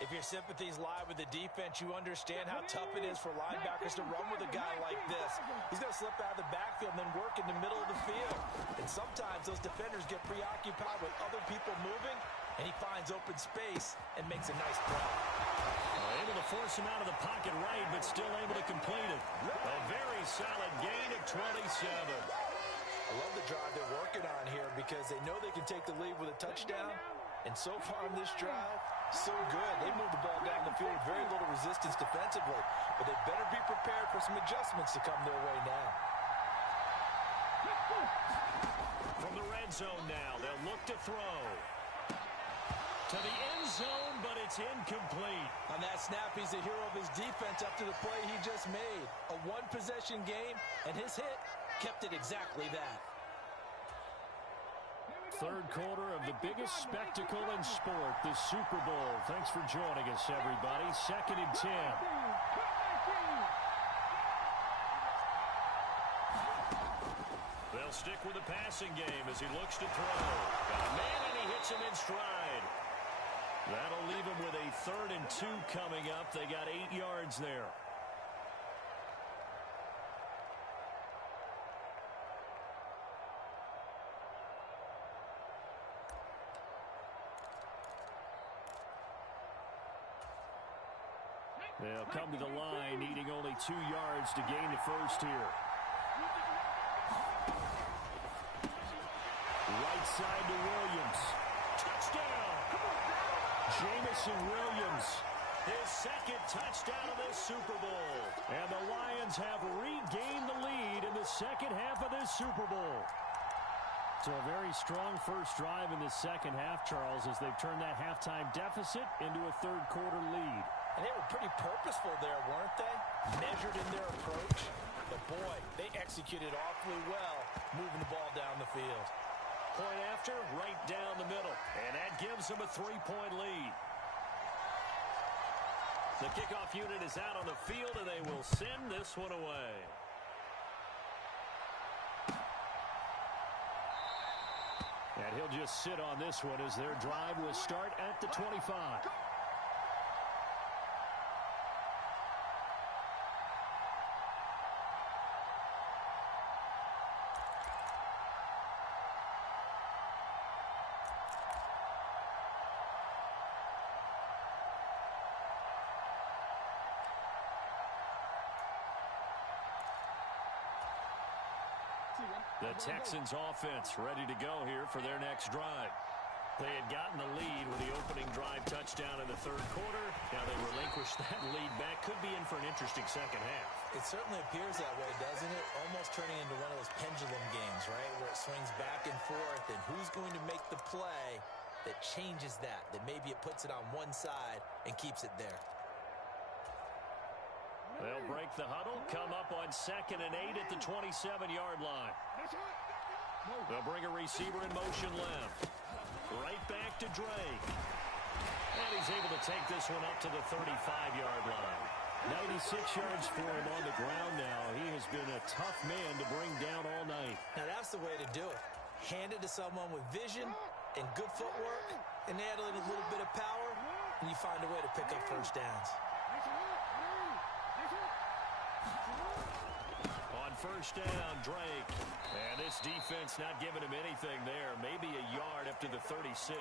If your sympathies lie with the defense, you understand how tough it is for linebackers to run with a guy like this. He's going to slip out of the backfield and then work in the middle of the field. And sometimes those defenders get preoccupied with other people moving, and he finds open space and makes a nice play. Able to force him out of the pocket right, but still able to complete it. A very solid gain of 27. I love the drive they're working on here because they know they can take the lead with a touchdown. And so far in this drive, so good. They moved the ball down the field with very little resistance defensively. But they better be prepared for some adjustments to come their way now. From the red zone now, they'll look to throw. To the end zone, but it's incomplete. On that snap, he's the hero of his defense after the play he just made. A one-possession game, and his hit kept it exactly that. Third quarter of the biggest spectacle in sport, the Super Bowl. Thanks for joining us, everybody. 2nd and 10. They'll stick with the passing game as he looks to throw. Got a man, and he hits him in stride. That'll leave him with a 3rd and 2 coming up. They got 8 yards there. They'll come to the line, needing only 2 yards to gain the first here. Right side to Williams. Touchdown! Jamison Williams, his 2nd touchdown of this Super Bowl. And the Lions have regained the lead in the second half of this Super Bowl. So a very strong first drive in the second half, Charles, as they've turned that halftime deficit into a third quarter lead. And they were pretty purposeful there, weren't they? Measured in their approach. But boy, they executed awfully well, moving the ball down the field. Point after, right down the middle. And that gives them a 3-point lead. The kickoff unit is out on the field, and they will send this one away. And he'll just sit on this one as their drive will start at the 25. The Texans offense ready to go here for their next drive. They had gotten the lead with the opening drive touchdown in the third quarter. Now they relinquish that lead back. Could be in for an interesting second half. It certainly appears that way, doesn't it? Almost turning into one of those pendulum games, right? Where it swings back and forth, and who's going to make the play that changes that maybe it puts it on one side and keeps it there. They'll break the huddle, come up on 2nd and 8 at the 27-yard line. They'll bring a receiver in motion left. Right back to Drake. And he's able to take this one up to the 35-yard line. 96 yards for him on the ground now. He has been a tough man to bring down all night. Now that's the way to do it. Hand it to someone with vision and good footwork, and add a little bit of power, and you find a way to pick up first downs. On first down, Drake. And this defense not giving him anything there. Maybe a yard up to the 36.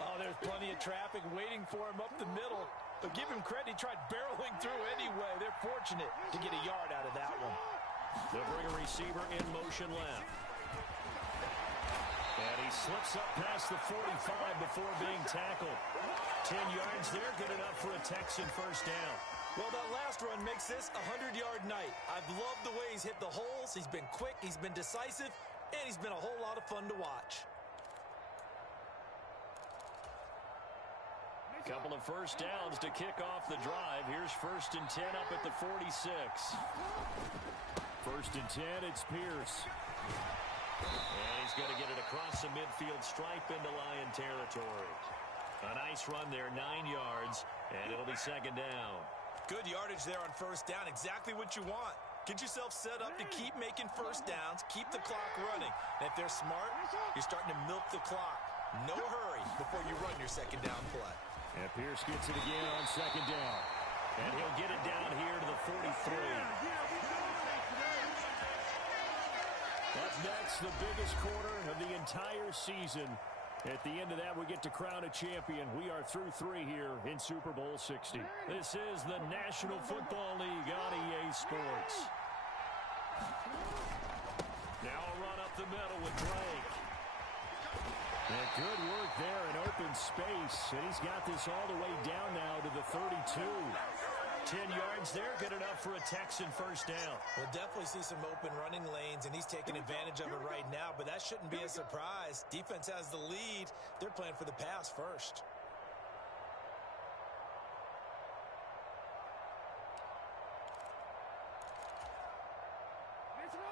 Oh, there's plenty of traffic waiting for him up the middle. But give him credit, he tried barreling through anyway. They're fortunate to get a yard out of that one. They'll bring a receiver in motion left. And he slips up past the 45 before being tackled. 10 yards there, good enough for a Texan first down. Well, that last run makes this a 100-yard night. I've loved the way he's hit the holes. He's been quick, he's been decisive, and he's been a whole lot of fun to watch. Couple of first downs to kick off the drive. Here's 1st and 10 up at the 46. 1st and 10, it's Pierce. And he's going to get it across the midfield stripe into Lion territory. A nice run there, 9 yards, and it'll be 2nd down. Good yardage there on 1st down, exactly what you want. Get yourself set up to keep making first downs, keep the clock running. And if they're smart, you're starting to milk the clock. No hurry before you run your 2nd down play. And Pierce gets it again on 2nd down. And he'll get it down here to the 43. Up next, the biggest quarter of the entire season. At the end of that, we get to crown a champion. We are through 3 here in Super Bowl 60. This is the National Football League on EA Sports. Now a run up the middle with Drake. And good work there in open space. And he's got this all the way down now to the 32. 10 yards there, good enough for a Texan first down. We'll definitely see some open running lanes, and he's taking advantage of it right now, but that shouldn't be a surprise. Defense has the lead. They're playing for the pass first.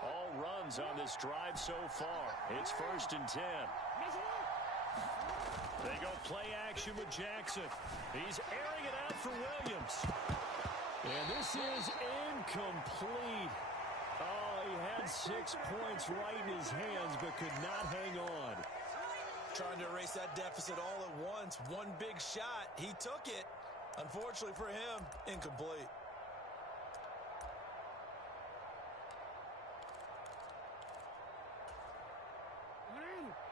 All runs on this drive so far. It's 1st and 10. They go play action with Jackson. He's airing it out for Williams. And this is incomplete. Oh, he had 6 points right in his hands, but could not hang on. Trying to erase that deficit all at once. One big shot. He took it. Unfortunately for him, incomplete.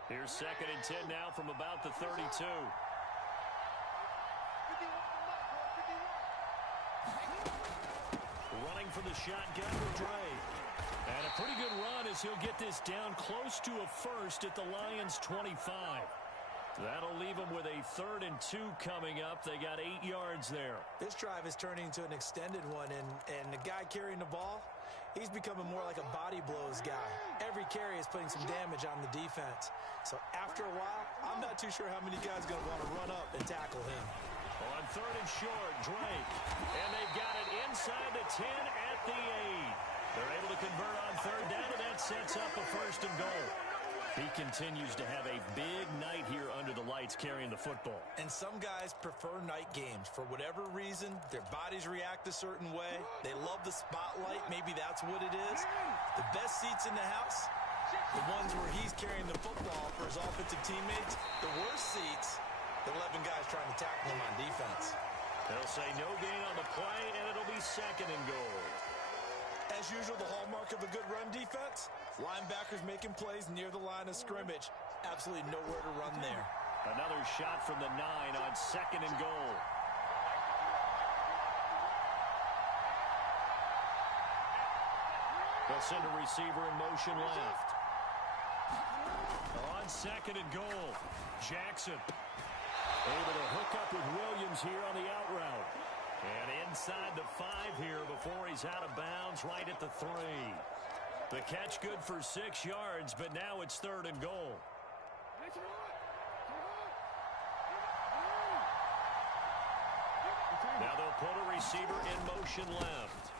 Here's 2nd and 10 now from about the 32. Running for the shotgun with Drake. And a pretty good run as he'll get this down close to a first at the Lions' 25. That'll leave them with a 3rd and 2 coming up. They got 8 yards there. This drive is turning into an extended one, and the guy carrying the ball, he's becoming more like a body blows guy. Every carry is putting some damage on the defense. So after a while, I'm not too sure how many guys are going to want to run up and tackle him. On 3rd and short, Drake. And they've got it inside the 10 at the 8. They're able to convert on 3rd down, and that sets up a 1st and goal. He continues to have a big night here under the lights carrying the football. And some guys prefer night games. For whatever reason, their bodies react a certain way. They love the spotlight. Maybe that's what it is. The best seats in the house, the ones where he's carrying the football for his offensive teammates. The worst seats, the 11 guys trying to tackle him on defense. They'll say no gain on the play, and it'll be 2nd and goal. As usual, the hallmark of a good run defense, linebackers making plays near the line of scrimmage. Absolutely nowhere to run there. Another shot from the 9 on 2nd and goal. They'll send a receiver in motion left. On 2nd and goal, Jackson able to hook up with Williams here on the out route. And inside the 5 here before he's out of bounds right at the 3. The catch good for 6 yards, but now it's 3rd and goal. Now they'll put a receiver in motion left.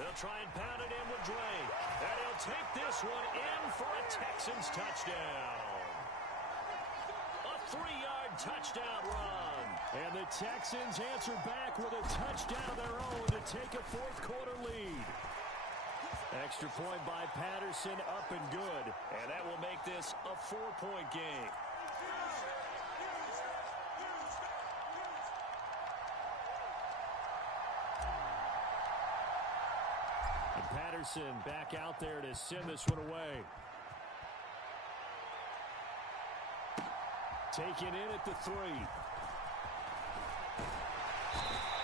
They'll try and pound it in with Drake. And he'll take this one in for a Texans touchdown. A 3-yard touchdown run. And the Texans answer back with a touchdown of their own to take a 4th quarter lead. Extra point by Patterson, up and good. And that will make this a 4-point game. And Patterson back out there to send this one away. Taken in at the 3.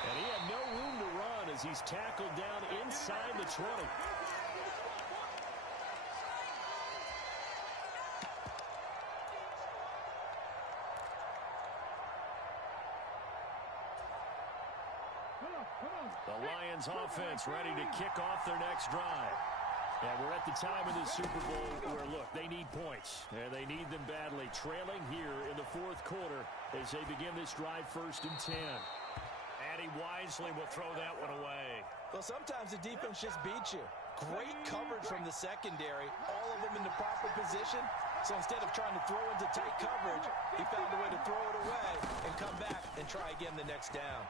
And he had no room to run as he's tackled down inside the 20. The Lions offense ready to kick off their next drive. And we're at the time of the Super Bowl where, look, they need points, and they need them badly. Trailing here in the fourth quarter as they begin this drive, 1st and 10. And he wisely will throw that one away. Well, sometimes the defense just beats you. Great coverage from the secondary, all of them in the proper position. So instead of trying to throw into tight coverage, he found a way to throw it away and come back and try again the next down.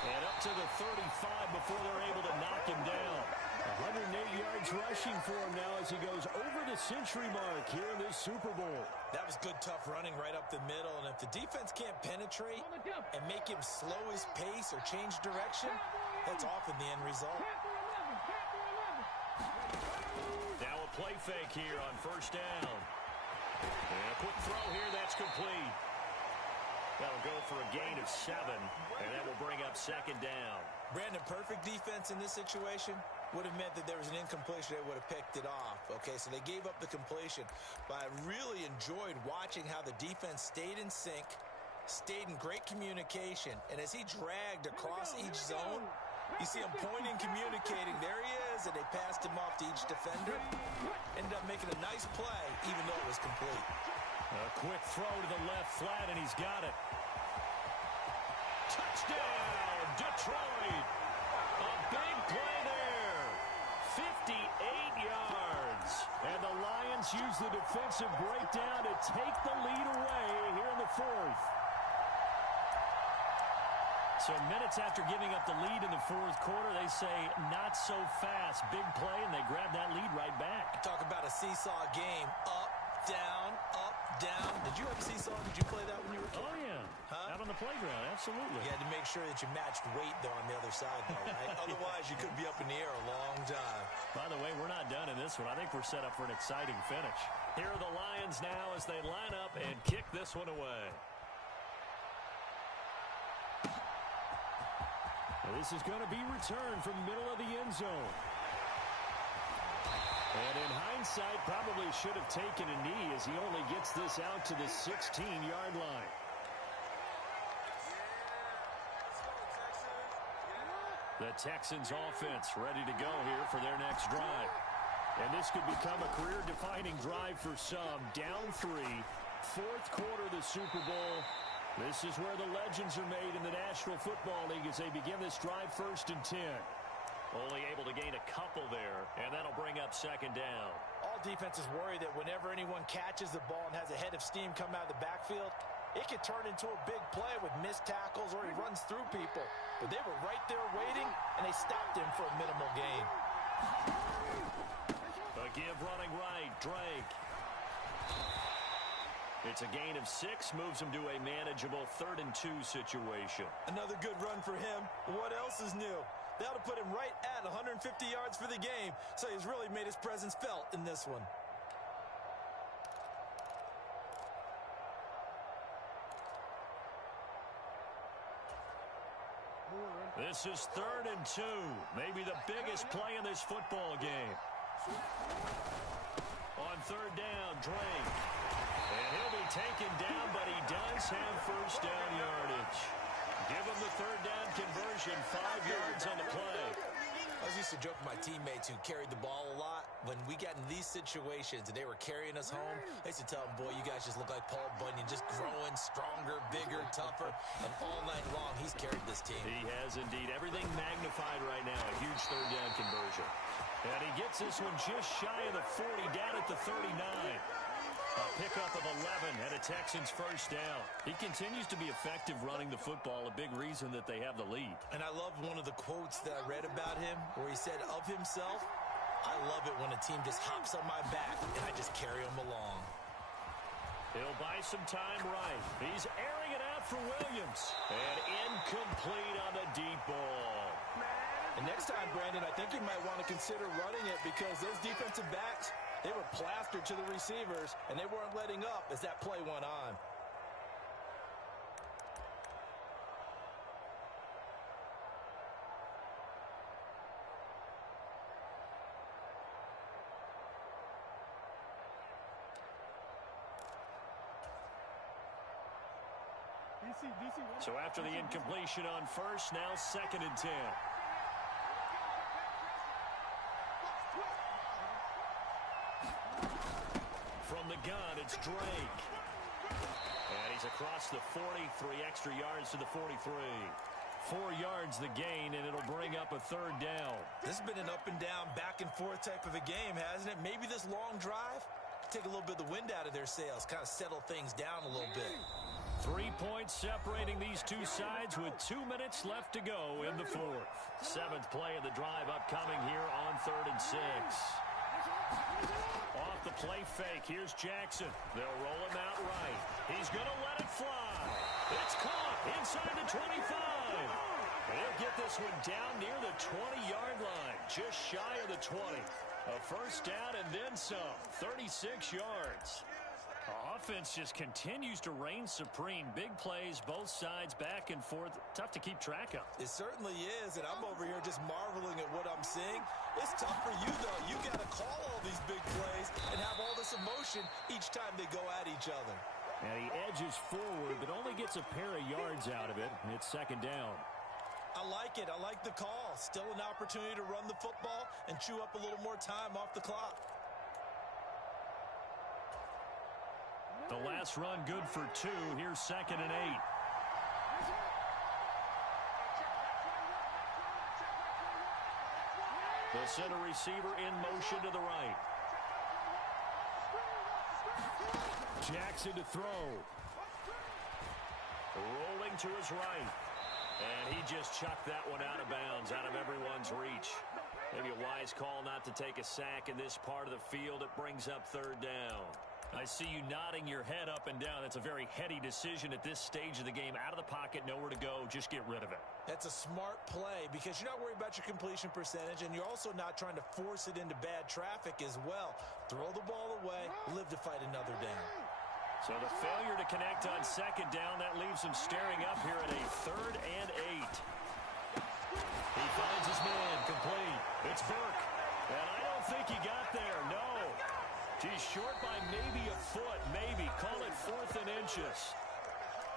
And up to the 35 before they're able to knock him down. 108 yards rushing for him now as he goes over the century mark here in this Super Bowl. That was good, tough running right up the middle. And if the defense can't penetrate and make him slow his pace or change direction, that's often the end result. Now a play fake here on 1st down. And a quick throw here, that's complete. That'll go for a gain of 7, and that will bring up 2nd down. Brandon, perfect defense in this situation would have meant that there was an incompletion. They would have picked it off. Okay, so they gave up the completion. But I really enjoyed watching how the defense stayed in sync, stayed in great communication, and as he dragged across each zone, you see him pointing, communicating. There he is, and they passed him off to each defender. Ended up making a nice play, even though it was complete. A quick throw to the left flat, and he's got it. Touchdown, Detroit. A big play there. 58 yards. And the Lions use the defensive breakdown to take the lead away here in the 4th. So minutes after giving up the lead in the 4th quarter, they say not so fast. Big play, and they grab that lead right back. Talk about a seesaw game. Up, down, up, down. Did you have a seesaw? Did you play that when you were a kid? Oh, yeah. Huh? Out on the playground, absolutely. You had to make sure that you matched weight, though, on the other side, though, right? Otherwise, you could be up in the air a long time. By the way, we're not done in this one. I think we're set up for an exciting finish. Here are the Lions now as they line up and kick this one away. And this is going to be returned from the middle of the end zone. And in hindsight, probably should have taken a knee as he only gets this out to the 16-yard line. The Texans offense ready to go here for their next drive. And this could become a career-defining drive for some. Down 3, 4th quarter of the Super Bowl. This is where the legends are made in the National Football League as they begin this drive, 1st and 10. Only able to gain a couple there, and that'll bring up 2nd down. All defenses worry that whenever anyone catches the ball and has a head of steam come out of the backfield, it could turn into a big play with missed tackles or he runs through people. But they were right there waiting, and they stopped him for a minimal gain. A give running right, Drake. It's a gain of 6, moves him to a manageable 3rd and 2 situation. Another good run for him. What else is new? They ought to put him right at 150 yards for the game, so he's really made his presence felt in this one. This is 3rd and 2, maybe the biggest play in this football game. On 3rd down, Drake. And he'll be taken down, but he does have 1st down yardage. Give him the 3rd down conversion, 5 yards on the play. I was used to joke with my teammates who carried the ball a lot. When we got in these situations and they were carrying us home, I used to tell them, boy, you guys just look like Paul Bunyan, just growing stronger, bigger, tougher. And all night long, he's carried this team. He has indeed. Everything magnified right now. A huge 3rd down conversion. And he gets this one just shy of the 40, down at the 39. A pickup of 11 and a Texans 1st down. He continues to be effective running the football, a big reason that they have the lead. And I love one of the quotes that I read about him where he said of himself, I love it when a team just hops on my back and I just carry them along. He'll buy some time right. He's airing it out for Williams. And incomplete on the deep ball. And next time, Brandon, I think you might want to consider running it because those defensive backs, they were plastered to the receivers, and they weren't letting up as that play went on. So after the incompletion on 1st, now 2nd and 10. From the gun, it's Drake. And he's across the 40, 3 extra yards to the 43. 4 yards the gain, and it'll bring up a third down. This has been an up and down, back and forth type of a game, hasn't it? Maybe this long drive, take a little bit of the wind out of their sails, kind of settle things down a little bit. 3 points separating these two sides with 2 minutes left to go in the fourth. 7th play of the drive upcoming here on 3rd and 6. Off the play fake, here's Jackson. They'll roll him out right. He's going to let it fly. It's caught inside the 25. They'll get this one down near the 20-yard line, just shy of the 20. A first down and then some, 36 yards. Offense just continues to reign supreme. Big plays, both sides, back and forth. Tough to keep track of. It certainly is, and I'm over here just marveling at what I'm seeing. It's tough for you, though. You got to call all these big plays and have all this emotion each time they go at each other. And he edges forward, but only gets a pair of yards out of it. It's 2nd down. I like it. I like the call. Still an opportunity to run the football and chew up a little more time off the clock. The last run good for 2. Here's 2nd and 8. The center receiver in motion to the right. Jackson to throw. Rolling to his right. And he just chucked that one out of bounds, out of everyone's reach. Maybe a wise call not to take a sack in this part of the field. It brings up 3rd down. I see you nodding your head up and down. That's a very heady decision at this stage of the game. Out of the pocket, nowhere to go. Just get rid of it. That's a smart play because you're not worried about your completion percentage, and you're also not trying to force it into bad traffic as well. Throw the ball away, live to fight another down. So the failure to connect on 2nd down, that leaves him staring up here at a 3rd and 8. He finds his man, complete. It's Burke. And I don't think he got there, no. He's short by maybe a foot, maybe. Call it 4th and inches.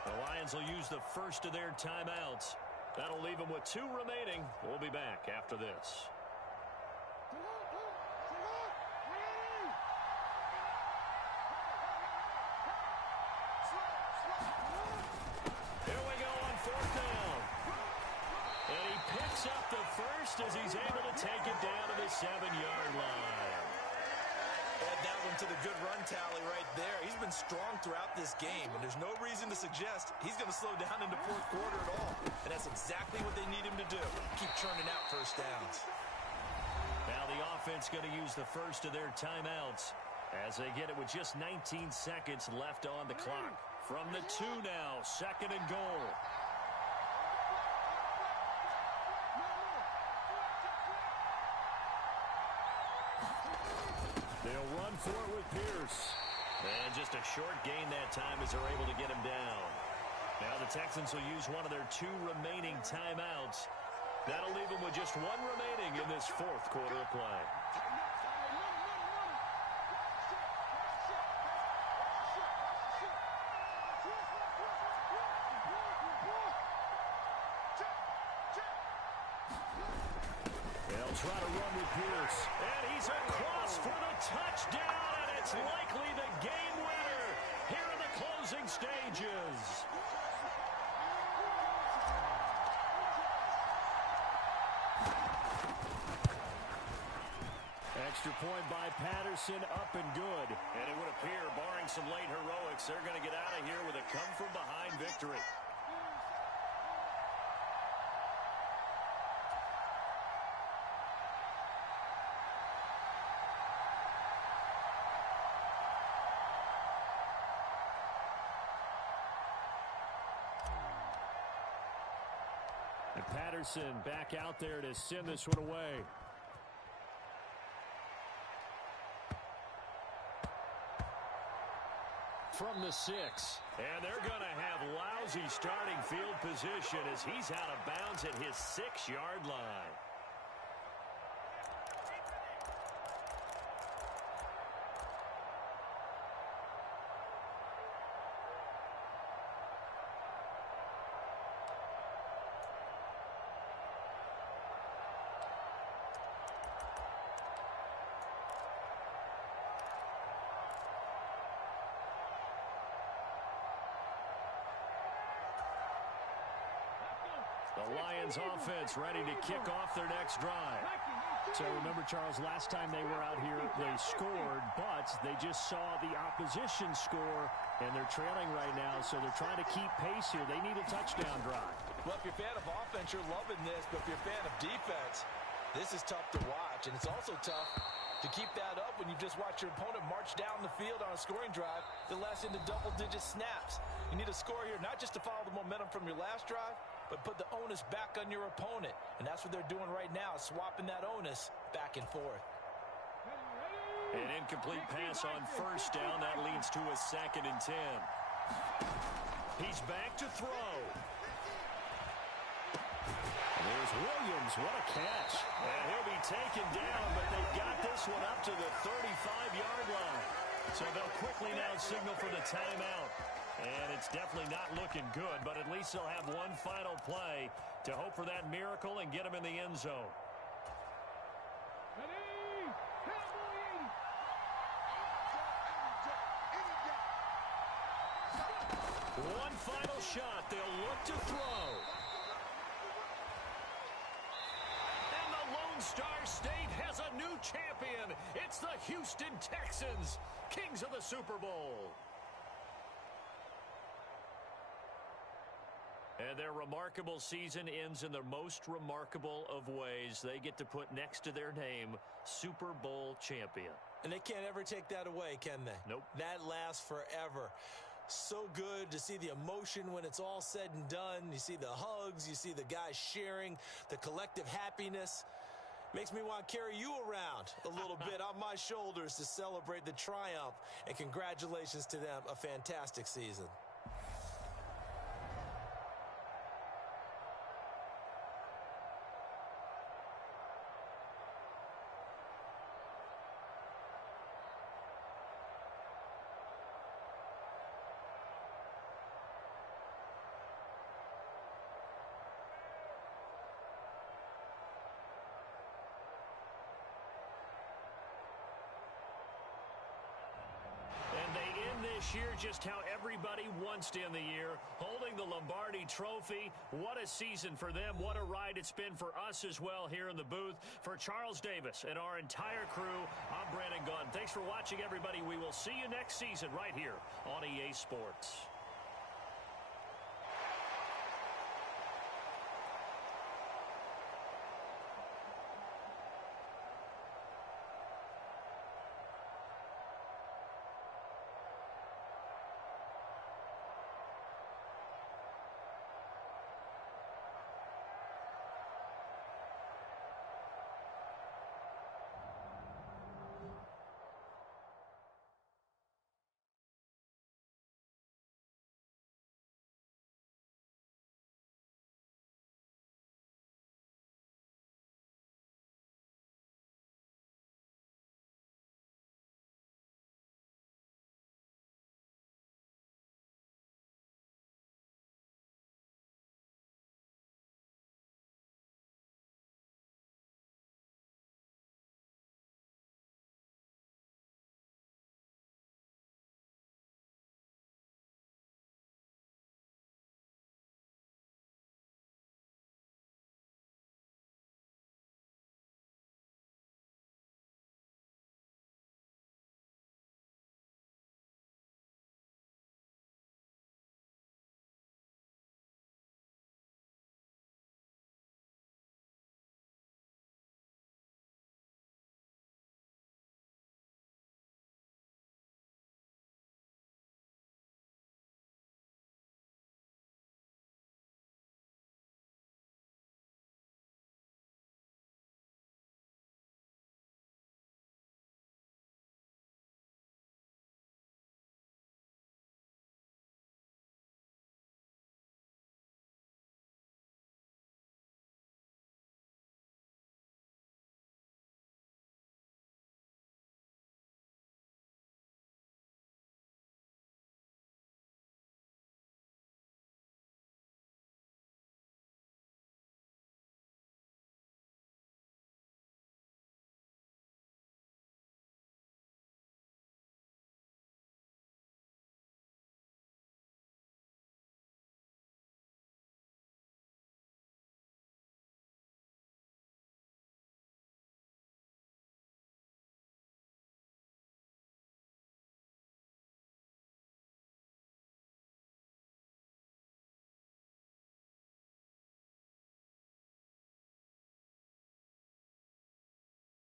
The Lions will use the first of their timeouts. That'll leave them with 2 remaining. We'll be back after this. Here we go on 4th down. And he picks up the first as he's able to take it down to the 7-yard line. Add that one to the good run tally right there. He's been strong throughout this game, and there's no reason to suggest he's going to slow down into 4th quarter at all. And that's exactly what they need him to do. Keep churning out first downs. Now the offense going to use the first of their timeouts as they get it with just 19 seconds left on the clock. From the 2 now, 2nd and goal. They'll run for it with Pierce. And just a short gain that time as they're able to get him down. Now the Texans will use one of their 2 remaining timeouts. That'll leave them with just 1 remaining in this 4th quarter of play. They'll try to run with Pierce. And he's across for the touchdown, and it's likely the game winner here in the closing stages. Extra point by Patterson, up and good. And it would appear, barring some late heroics, they're going to get out of here with a come-from-behind victory. And Patterson back out there to send this one away. From the 6. And they're going to have lousy starting field position as he's out of bounds at his 6-yard line. The Lions offense ready to kick off their next drive. So remember, Charles, last time they were out here, they scored, but they just saw the opposition score, and they're trailing right now, so they're trying to keep pace here. They need a touchdown drive. Well, if you're a fan of offense, you're loving this, but if you're a fan of defense, this is tough to watch, and it's also tough to keep that up when you just watch your opponent march down the field on a scoring drive that lasts into double-digit snaps. You need a score here, not just to follow the momentum from your last drive, but put the onus back on your opponent. And that's what they're doing right now, swapping that onus back and forth. An incomplete pass on first down. That leads to a 2nd and 10. He's back to throw. There's Williams. What a catch. And he'll be taken down, but they've got this one up to the 35-yard line. So they'll quickly now signal for the timeout. And it's definitely not looking good, but at least they'll have one final play to hope for that miracle and get them in the end zone. One final shot. They'll look to throw. And the Lone Star State has a new champion. It's the Houston Texans, kings of the Super Bowl. And their remarkable season ends in the most remarkable of ways. They get to put next to their name, Super Bowl champion. And they can't ever take that away, can they? Nope. That lasts forever. So good to see the emotion when it's all said and done. You see the hugs, you see the guys sharing, the collective happiness. Makes me want to carry you around a little bit on my shoulders to celebrate the triumph. And congratulations to them, a fantastic season. Year just how everybody wants to end the year, holding the Lombardi Trophy. What a season for them. What a ride it's been for us as well here in the booth. For Charles Davis and our entire crew, I'm Brandon Gunn. Thanks for watching, everybody. We will see you next season right here on EA Sports.